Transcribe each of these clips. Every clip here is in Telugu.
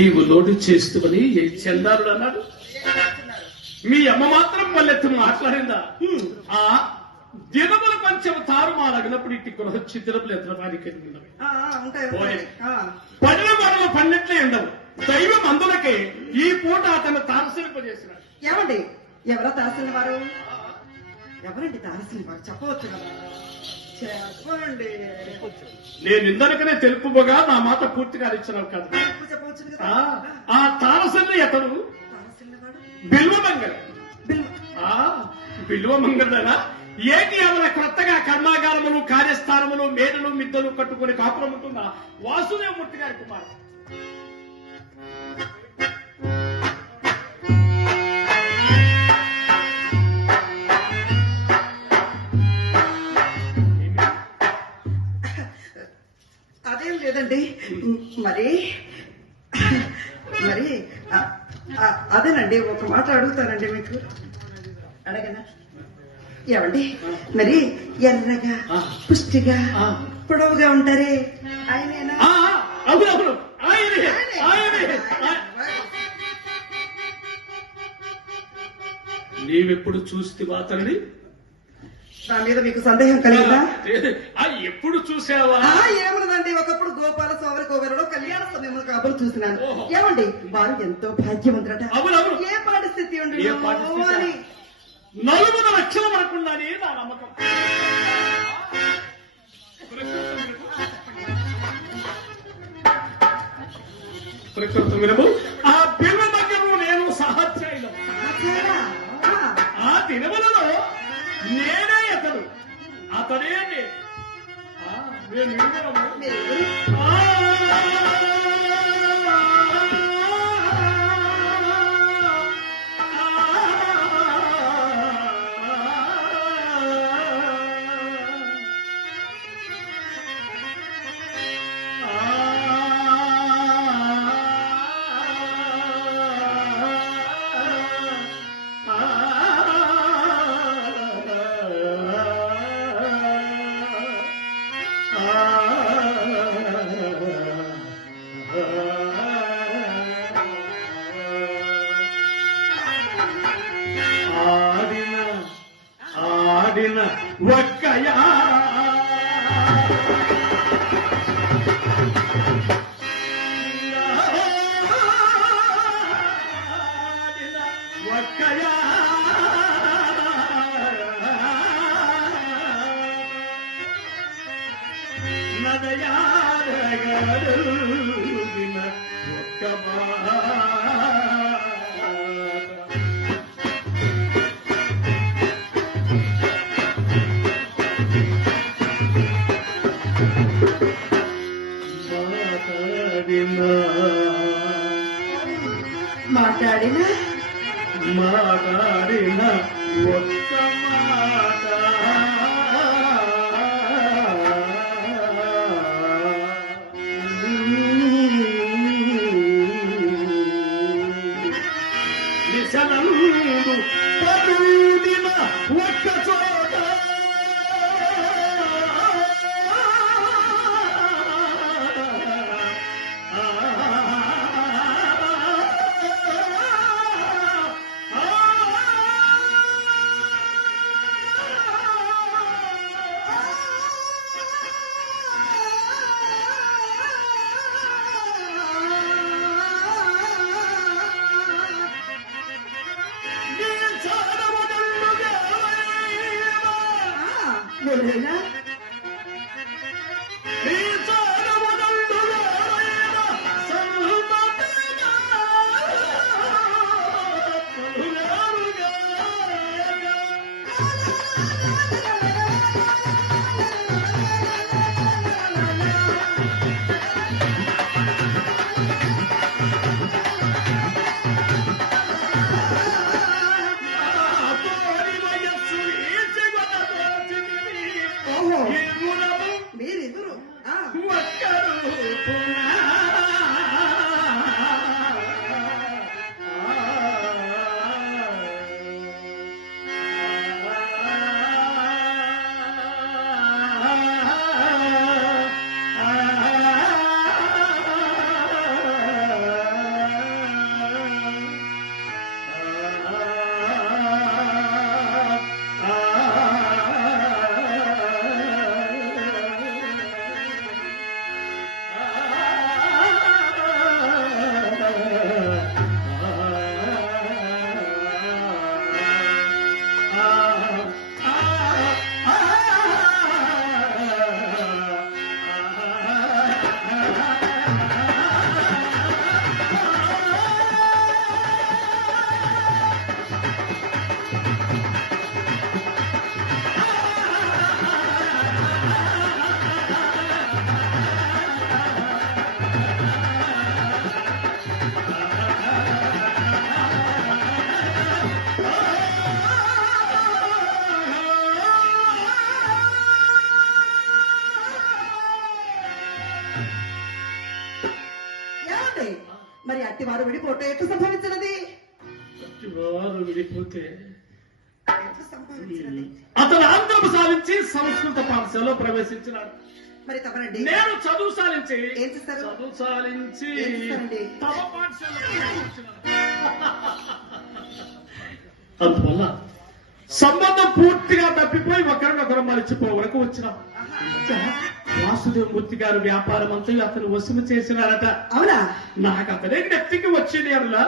నీవు లోటు చేస్తువని ఏ చందారుడు అన్నాడు. మీ అమ్మ మాత్రం పల్లెత్తు మాట్లాడిందా? ఆ దినములు కొంచెం తారుమారగినప్పుడు ఇట్టి కొనొచ్చి దినములు ఎత్తడానికి పడిన గొడవలు పన్నెట్లే ఉండవు. దైవం అందులకే ఈ పూట అతను తారసిలింపజేసినాడు. ఏమండి, ఎవరో తారసిన వారు? ఎవరండి తారసిన వారు? చెప్పవచ్చు కదా. చెప్పండి. నేను ఇందరికనే తెలుపుగా నా మాట పూర్తిగా ఇచ్చినావు కదా. చెప్పవచ్చు కదా. ఆ తారసల్ని అతడు బిల్వమంగళ. బిల్వమంగళనా ఏటి ఆమె కొత్తగా కర్మాగారములు, కార్యస్థానములు, మేడలు, మిద్దలు కట్టుకుని కాపురం ఉంటుందా? వాసుదేవమూర్తి గారి కుమారు. అదేం లేదండి. మరి మరి అదేనండి, ఒక మాట అడుగుతానండి మీకు. అడగనా? ఏమండి, మరి ఎర్రగా పుష్టిగా పొడవుగా ఉంటారే ఆయనేనా? అవునవును, ఆయనే. నీవెప్పుడు చూస్తే అతన్ని? నా మీద మీకు సందేహం కలిగిందా? ఎప్పుడు చూసావా? ఏమన్నదండి, ఒకప్పుడు గోపాల స్వామి కోవెలలో కళ్యాణ సమయంలో కాబోలు చూసినాను. ఏమండి, వారు ఎంతో భాగ్యవంతురట. ఏ పరిస్థితి ఉండి నలుగురు లక్షల వరకుండానే నా నమ్మకం. ప్రకృతి వినము. ఆ బిల్వ దగ్గర నేను సహచర్యం. ఆ దినములలో నేనే అతడు, అతడే నేను. ఆడిన ఒక్కయా ఒక్కయా నదయారగలిగిన ఒక్క మాట్లాడిన ఒక్క మాట నిశనందు పరుడిన ఒక్క చోట మరి అట్టివారు విడిపోతే ఎట్లు సంభవించినది? వారు విడిపోతే ఎట్లు సంభవించినది? అతను ఆంధ్రము సాధించి సంస్కృత పాఠశాలలో ప్రవేశించినాడు. మరి తమరండి నేను చదువు సాధించి ఏం చేస్తారు? చదువు సాధించి ఏం చేస్తారండి? తమ పాఠశాలలో ప్రవేశించినాడు. అందువల్ల సంబంధం పూర్తిగా తప్పిపోయి ఒకరినొకరు మరిచిపోవరకు వచ్చినాం. వాసుదేవమూర్తి గారు వ్యాపారం అంతా అతను వసూలు చేసినారట. అవునా? నాకు అతనే వ్యక్తికి వచ్చింది అలా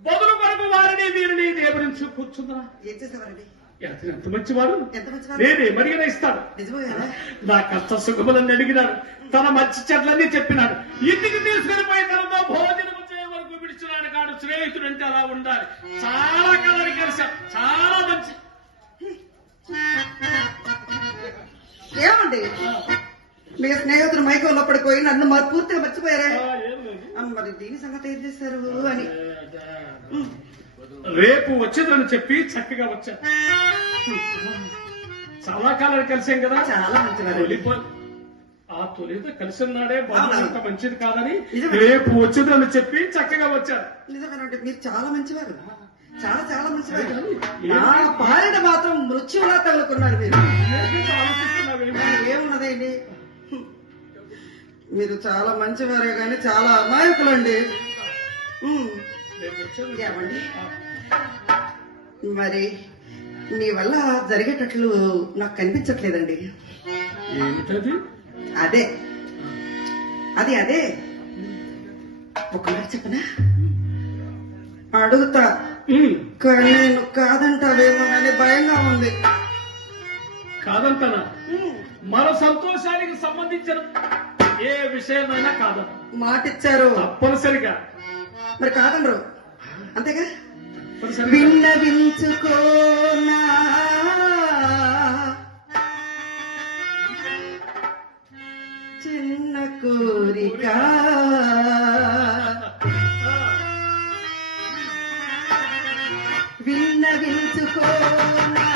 బదులు కొరకు వారిని వీరిని దేవురించి కూర్చుందా. ఏం చేసేవారండి? అతను ఎంత మంచివాడు, ఎంత మంచివారు? నేనే మరిగిన ఇస్తాడు. నిజమే కదా? నా కష్ట సుఖములని అడిగినాడు. తన మంచి చెట్లన్నీ చెప్పినాడు. ఇంటికి తీసుకుని పోయి తనతో భోజనం చేయ వరకు విడిచినాడు. కాడు స్నేహితుడు అంటే అలా ఉండాలి. చాలా కాలానికి కలిసాం. చాలా మంచి. ఏమండి మీ స్నేహితుడు మైకంలో పడిపోయి నన్ను పూర్తిగా మర్చిపోయారే. ఏం లేదు. మరి దీని సంగతి ఏం చేశారు అని రేపు వచ్చేదని చెప్పి చక్కగా వచ్చాను. చాలా కాలానికి కలిసాం కదా. చాలా మంచివారు. ఆ తొలితో కలిసి ఉన్నాడే బాబు అంత మంచిది కాదని నిజమే. రేపు వచ్చేదని చెప్పి చక్కగా వచ్చాను. నిజమేనండి, మీరు చాలా మంచివారు. చాలా చాలా మంచివారు. నా భార్యను మాత్రం మృత్యువులా తగులుకున్నారు మీరు. ఏమున్నదండి, మీరు చాలా మంచివారే కానీ చాలా అమాయకులండి. ఏమండి మరి మీ వల్ల జరిగేటట్లు నాకు కనిపించట్లేదండి. ఏమిటది? అదే అది అదే ఒక మాట చెప్పనా? అడుగుతా కానీ నేను కాదంటావేమోనని భయంగా ఉంది. కాదంటానా? మన సంతోషానికి సంబంధించిన ఏ విషయమైనా కాదన్న మాటిచ్చారు తప్పనిసరిగా. మరి కాదనరు అంతేగా? తప్పనిసరిగా విన్నవించుకోనా చిన్న కోరిక విన్నవించుకోనా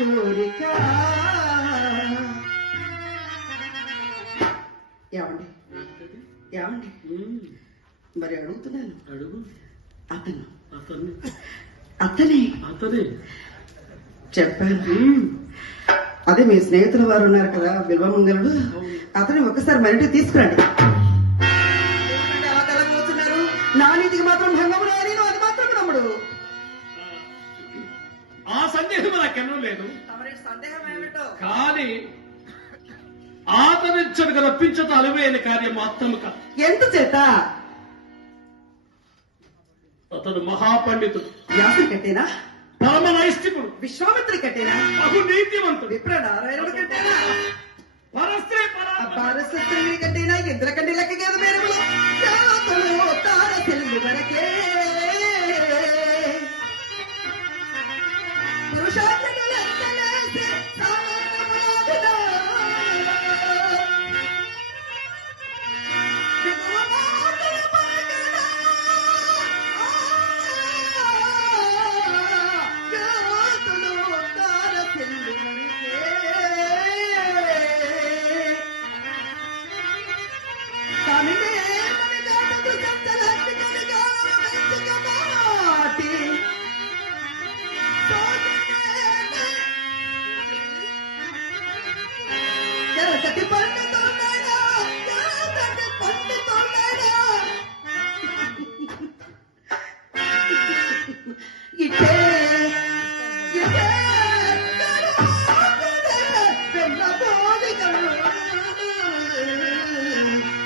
కోరిక. ఏమండి ఏమండి మరి అడుగుతున్నాను, అడుగు. అతను అతన్ని అతనే అతనే చెప్పాను. అదే మీ స్నేహితుల వారు ఉన్నారు కదా బిల్వమంగళుడు, అతని ఒకసారి మరింటికి తీసుకురండి. అలా తెలగబోతున్నారు. నా నీతికి మాత్రం భంగము రాని అది మాత్రం నమ్ముడు. ఆ సందేహం నాకెన్నో లేదు. సందేహం ఏమిటో కానీ ఆదరించడుగా రప్పించట అలువైన కార్యం మాత్రము కాదు. ఎందుచేత? అతడు మహాపండితుడు, వ్యాసుని కట్టేనా? పరమ నైష్ఠికుడు, విశ్వామిత్రి కట్టేనా? బహు నీతివంతుడు, విప్రనారాయణుడు కట్టేనా? పరస్త్రీ పరస్త్రీ కట్టేనా? ఇంద్రకండి లెక్క కాదు మేరములు తార చెల్లి వరకే పురుషార్థులు ఎంతలేసి సామాన్యములాగునా. విధవమాతల పలకనా. జ్యోతులు తార చెల్లి వరకే కానిదే మన గానకు సంతలత్తి కనగానమే ఇదే ఇదే వెన్నపోలికలు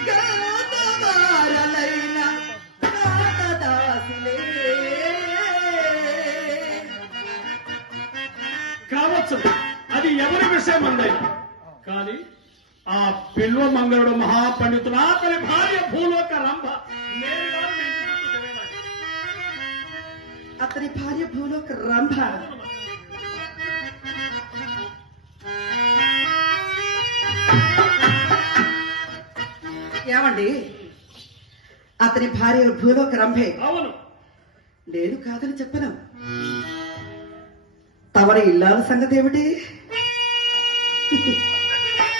గాతమారలైన గాతదాసులే. కావచ్చు, అది ఎవరి విషయం అందైనా కానీ ఆ పిల్వ మంగళుడు మహాపండితుడు అతని భార్య భూలోక రంభ నేరుగా మీ ఇంటికి తెలియనాడు. అతని భార్య భూలోక రంభ. ఏమండి, అతని భార్య భూలోక రంభే. అవును, నేను కాదని చెప్పను. తమరి ఇల్లాల సంగతి ఏమిటి?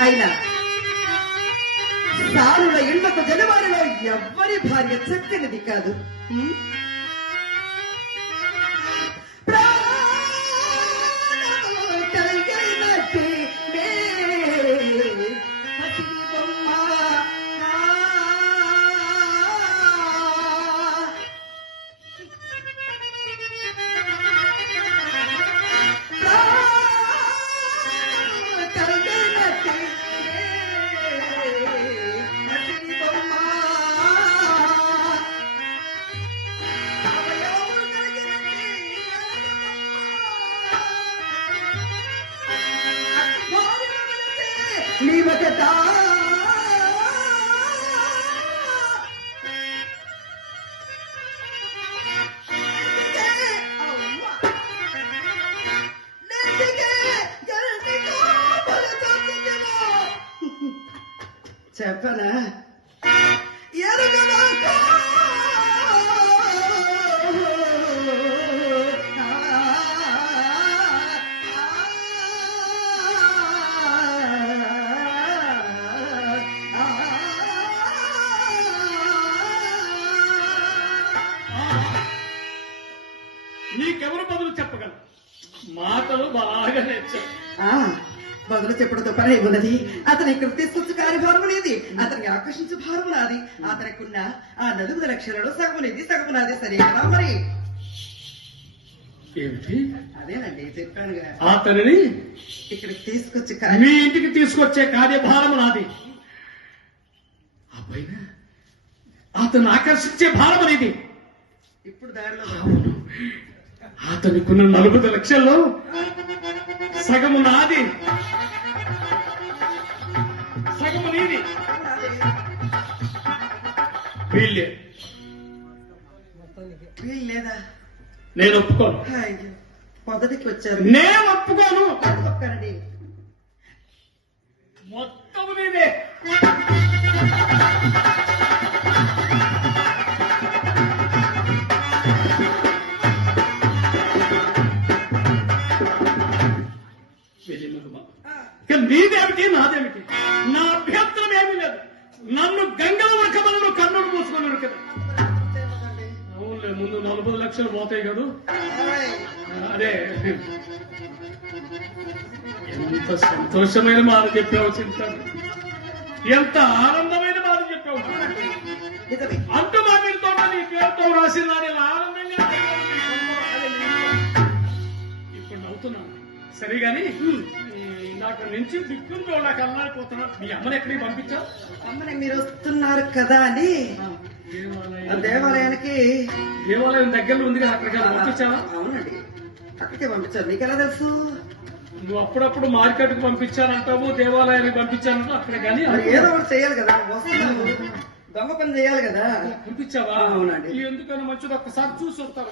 అయినా సారుల ఇళ్లకు జనవారిలో ఎవ్వరి భార్య చక్కనిది కాదు. ప్రాణము కలిగినట్టి పతి బొమ్మ నీవకదా చెప్పనా ఎరుగదాకా నీకెవరు బదులు చెప్పగలరు? మాటలు బాగా నేర్చారు. బదులు చెప్పడంతో పని ఉన్నది. అతని ఇక్కడ తీసుకొచ్చు కార్యభారం లేదు, అతనికి ఆకర్షించు భారం నాది. అతనికి ఉన్న ఆ 4 లక్షలలో సగమునిది సగమునాది. సరే కదా మరి? ఏమిటి? అదేనండి చెప్పానుగా, అతనిని ఇక్కడికి తీసుకొచ్చి మీ ఇంటికి తీసుకొచ్చే కార్యభారం నాది. అబ్బాయి అతను ఆకర్షించే భారం అనేది ఇప్పుడు దారిలో అతనికున్న 40 లక్షల్లో సగము నాది, సగము నీది. వీళ్ళే లేదా? నేను ఒప్పుకోను. మొదటికి వచ్చారు, నేను ఒప్పుకోను. ఒక్కరండి మొత్తం నీదే. నీదేమిటి నాదేమిటి? నా అభ్యంతరం ఏమీ లేదు. నన్ను గంగల ఉరకమను కన్నుడు మూసుకున్నాడు కదా. అవునులే, ముందు 40 లక్షలు పోతాయి కదా. అదే ఎంత సంతోషమైన మాట చెప్పావు చింత, ఎంత ఆనందమైన మాట చెప్పావు. అంటూ మా మీరుతో నీ పేరుతో రాసిన ఆనందంగా ఇప్పుడు నవ్వుతున్నాను. సరే గాని నాకు నుంచి దిక్కుందో నాకు అల్లాడిపోతున్నా. మీ అమ్మని ఎక్కడికి పంపించావు? అమ్మని మీరు వస్తున్నారు కదా అని దేవాలయానికి. దేవాలయం దగ్గరలో ఉంది కదా, అక్కడికి పంపించావా? అవునండి, అక్కడికే పంపించారు. మీకు ఎలా తెలుసు? నువ్వు అప్పుడప్పుడు మార్కెట్ కు పంపించానంటావు, దేవాలయానికి పంపించానంటావు. అక్కడ కానీ ఏదో ఒకటి చేయాలి కదా, వస్తున్నావు దొంగ పని చేయాలి కదా. పంపించావా? అవునండి. ఎందుకని మంచిది, ఒక్కసారి చూసి వస్తావు.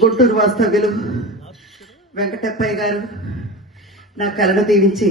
గుంటూరు వాస్తవ్యులు వెంకటప్పయ్య గారు నా కలను దీవించి